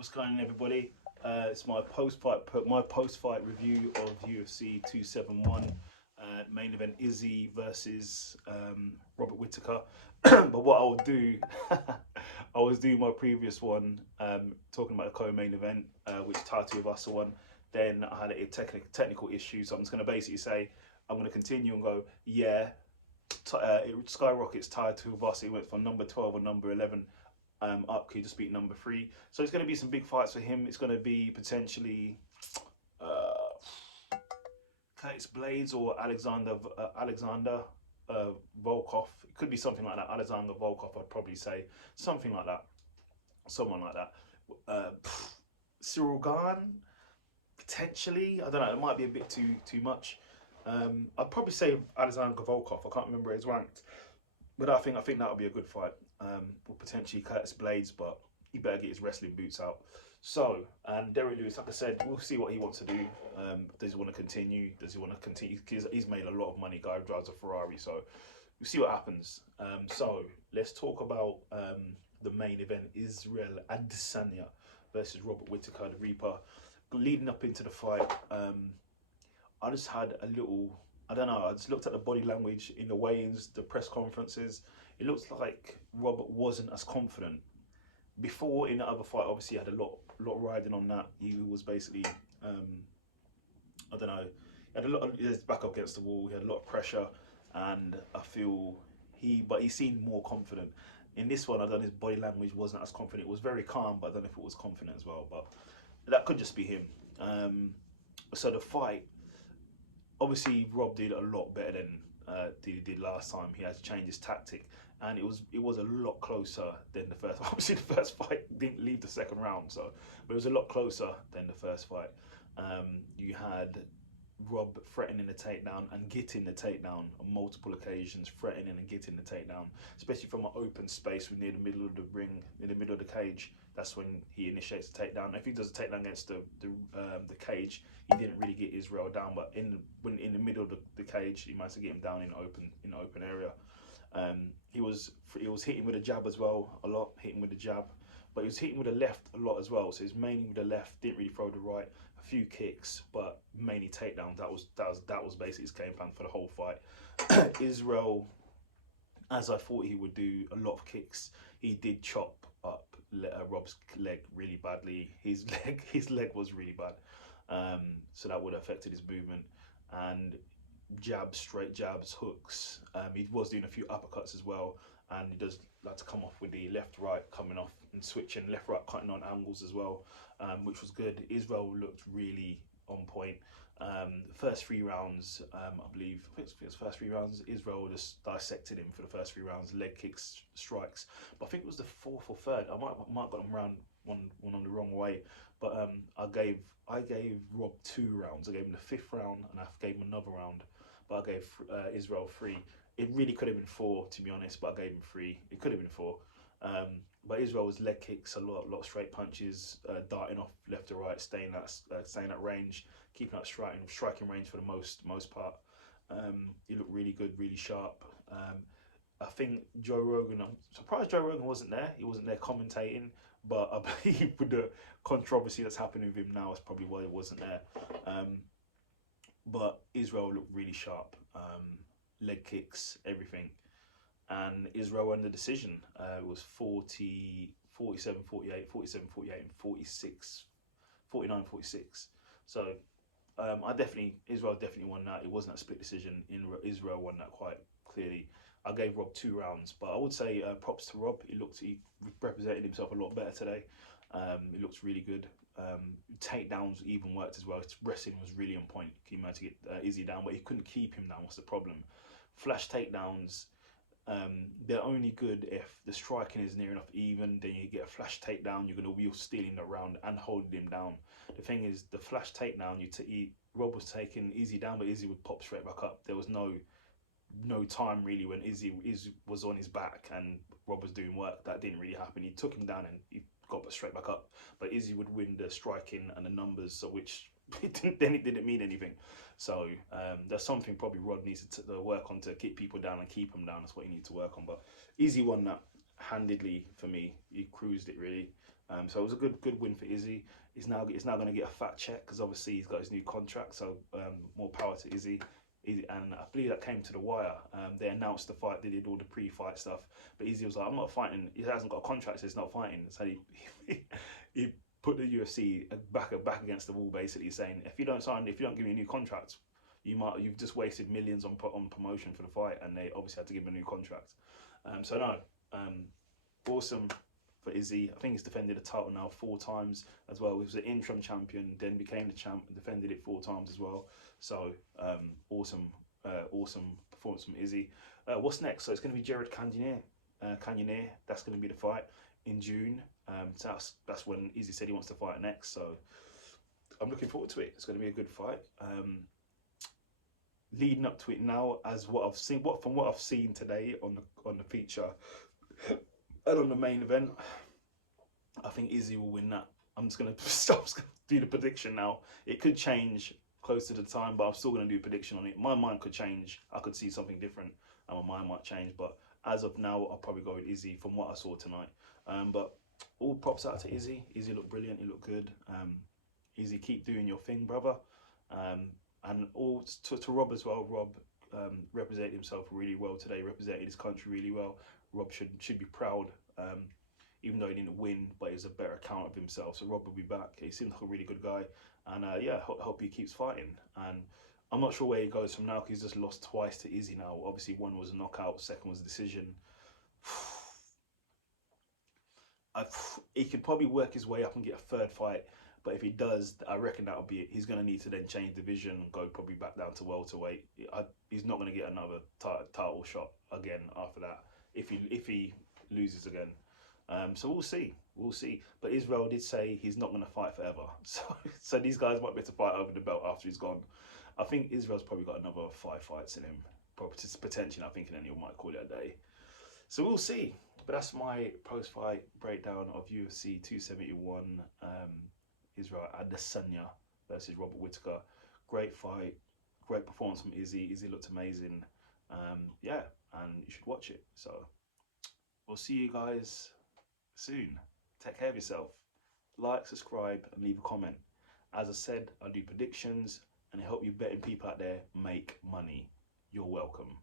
What's going on, everybody? It's my post-fight review of UFC 271 main event Izzy versus Robert Whittaker. But what I will do, I was doing my previous one talking about the co-main event, which Tuivasa won. Then I had a technical issue, so I'm just going to basically say I'm going to continue and go, yeah, it skyrockets Tuivasa. He went from number 12 or number 11 up. He just beat number 3. So it's going to be some big fights for him. It's going to be potentially Curtis Blades or Alexander Volkov. It could be something like that. Alexander Volkov, I'd probably say something like that. Someone like that. Uh, Cyril Gahn, potentially. I don't know. It might be a bit too much. I'd probably say Alexander Volkov. I can't remember his ranked, but I think that would be a good fight. Or potentially Curtis Blades, but he better get his wrestling boots out. So, and Derek Lewis, like I said, we'll see what he wants to do. Does he want to continue? Does he want to continue? Because he's made a lot of money. Guy drives a Ferrari, so we'll see what happens. So let's talk about the main event: Israel Adesanya versus Robert Whittaker, the Reaper. Leading up into the fight, I just had a little. I don't know. I just looked at the body language in the weigh-ins, the press conferences. It looks like Robert wasn't as confident before. In the other fight, obviously, he had a lot riding on that. He was basically, I don't know, he had a lot of his back up against the wall. He had a lot of pressure, and I feel but he seemed more confident. In this one, I don't know, his body language wasn't as confident. It was very calm, but I don't know if it was confident as well. But that could just be him. So the fight, obviously, Rob did a lot better than he did last time. He had to change his tactic, and it was a lot closer than the first. Obviously, the first fight didn't leave the second round, but it was a lot closer than the first fight. You had Rob threatening the takedown and getting the takedown on multiple occasions, threatening and getting the takedown, especially from an open space near the middle of the ring, in the middle of the cage. That's when he initiates the takedown. If he does a takedown against the cage, he didn't really get Israel down, but in the middle of the cage, he managed to get him down in open area. He was hitting with a jab as well, a lot, hitting with the jab, but he was hitting with the left a lot as well. So he's mainly with the left, didn't really throw the right. A few kicks, but mainly takedowns. That was basically his game plan for the whole fight. Israel, as I thought he would do, a lot of kicks. He did chop up Rob's leg really badly. His leg was really bad, so that would have affected his movement. And jabs, straight jabs, hooks. He was doing a few uppercuts as well, and he does like to come off with the left right, coming off and switching left right, cutting on angles as well, which was good. Israel looked really on point. The first 3 rounds, I think it was first 3 rounds, Israel just dissected him for the first 3 rounds, leg kicks, strikes. But I think it was the fourth or third. I might have got him round one on the wrong way. But I gave Rob 2 rounds. I gave him the 5th round, and I gave him another round. But I gave Israel 3. It really could have been 4, to be honest, but I gave him 3. It could have been 4. But Israel's leg kicks, a lot of straight punches, darting off left to right, staying at range, keeping that striking range for the most part. He looked really good, really sharp. I think Joe Rogan, I'm surprised Joe Rogan wasn't there. He wasn't there commentating, but I believe with the controversy that's happening with him now, it's probably why he wasn't there. But Israel looked really sharp. Leg kicks, everything. And Israel won the decision. It was 47, 48, and 46, 49, 46. So Israel definitely won that. It wasn't a split decision. Israel won that quite clearly. I gave Rob 2 rounds, but I would say props to Rob. He represented himself a lot better today. It looks really good. Takedowns even worked as well. His wrestling was really on point. He managed to get Izzy down, but he couldn't keep him down. What's the problem? Flash takedowns, they're only good if the striking is near enough even. Then you get a flash takedown, you're going to wheel stealing the round and holding him down. The thing is, the flash takedown, Rob was taking Izzy down, but Izzy would pop straight back up. There was no time really when Izzy was on his back and Rob was doing work. That didn't really happen. He took him down and he got straight back up, but Izzy would win the striking and the numbers, so which it didn't mean anything. So there's something probably Rod needs to work on to keep people down and keep them down. That's what he needs to work on. But Izzy won that. handedly for me. He cruised it really. So it was a good win for Izzy. He's now going to get a fat check because obviously he's got his new contract. So more power to Izzy. And I believe that came to the wire. They announced the fight. They did all the pre-fight stuff. But Izzy was like, "I'm not fighting. He hasn't got a contract, so he's not fighting." So he put the UFC back against the wall, basically saying, if you don't give me a new contract, you've just wasted millions on promotion for the fight, and they obviously had to give him a new contract. So no, awesome for Izzy. I think he's defended the title now 4 times as well. He was an interim champion, then became the champ, and defended it 4 times as well. So awesome performance from Izzy. What's next? So it's going to be Jared Cannonier. That's going to be the fight in June. So that's when Izzy said he wants to fight next. So I'm looking forward to it. It's going to be a good fight. Leading up to it now, as what I've seen today on the feature and on the main event, I think Izzy will win that. I'm just gonna stop. Do the prediction now. It could change close to the time, but I'm still gonna do a prediction on it. My mind could change. I could see something different, and my mind might change. But as of now, I'll probably go with Izzy from what I saw tonight. But all props out to Izzy. Izzy looked brilliant. He looked good. Izzy, keep doing your thing, brother. And all to Rob as well. Rob represented himself really well today. Represented his country really well. Rob should be proud. Even though he didn't win, but he was a better account of himself. So Rob will be back. He seems like a really good guy, and yeah, hope he keeps fighting. And I'm not sure where he goes from now because he's just lost twice to Izzy now. Obviously, one was a knockout, second was a decision. He could probably work his way up and get a third fight, but if he does, I reckon that'll be it. He's going to need to then change division and go probably back down to welterweight. He's not going to get another title shot again after that if he loses again. So we'll see. But Israel did say he's not going to fight forever. So these guys might be able to fight over the belt after he's gone. I think Israel's probably got another 5 fights in him. Potentially, I think Daniel might call it a day. So we'll see. But that's my post-fight breakdown of UFC 271. Israel Adesanya versus Robert Whittaker. Great fight. Great performance from Izzy. Izzy looked amazing. Yeah, and you should watch it. So we'll see you guys soon. Take care of yourself. Like, subscribe, and leave a comment. As I said, I do predictions and I help you betting people out there make money. You're welcome.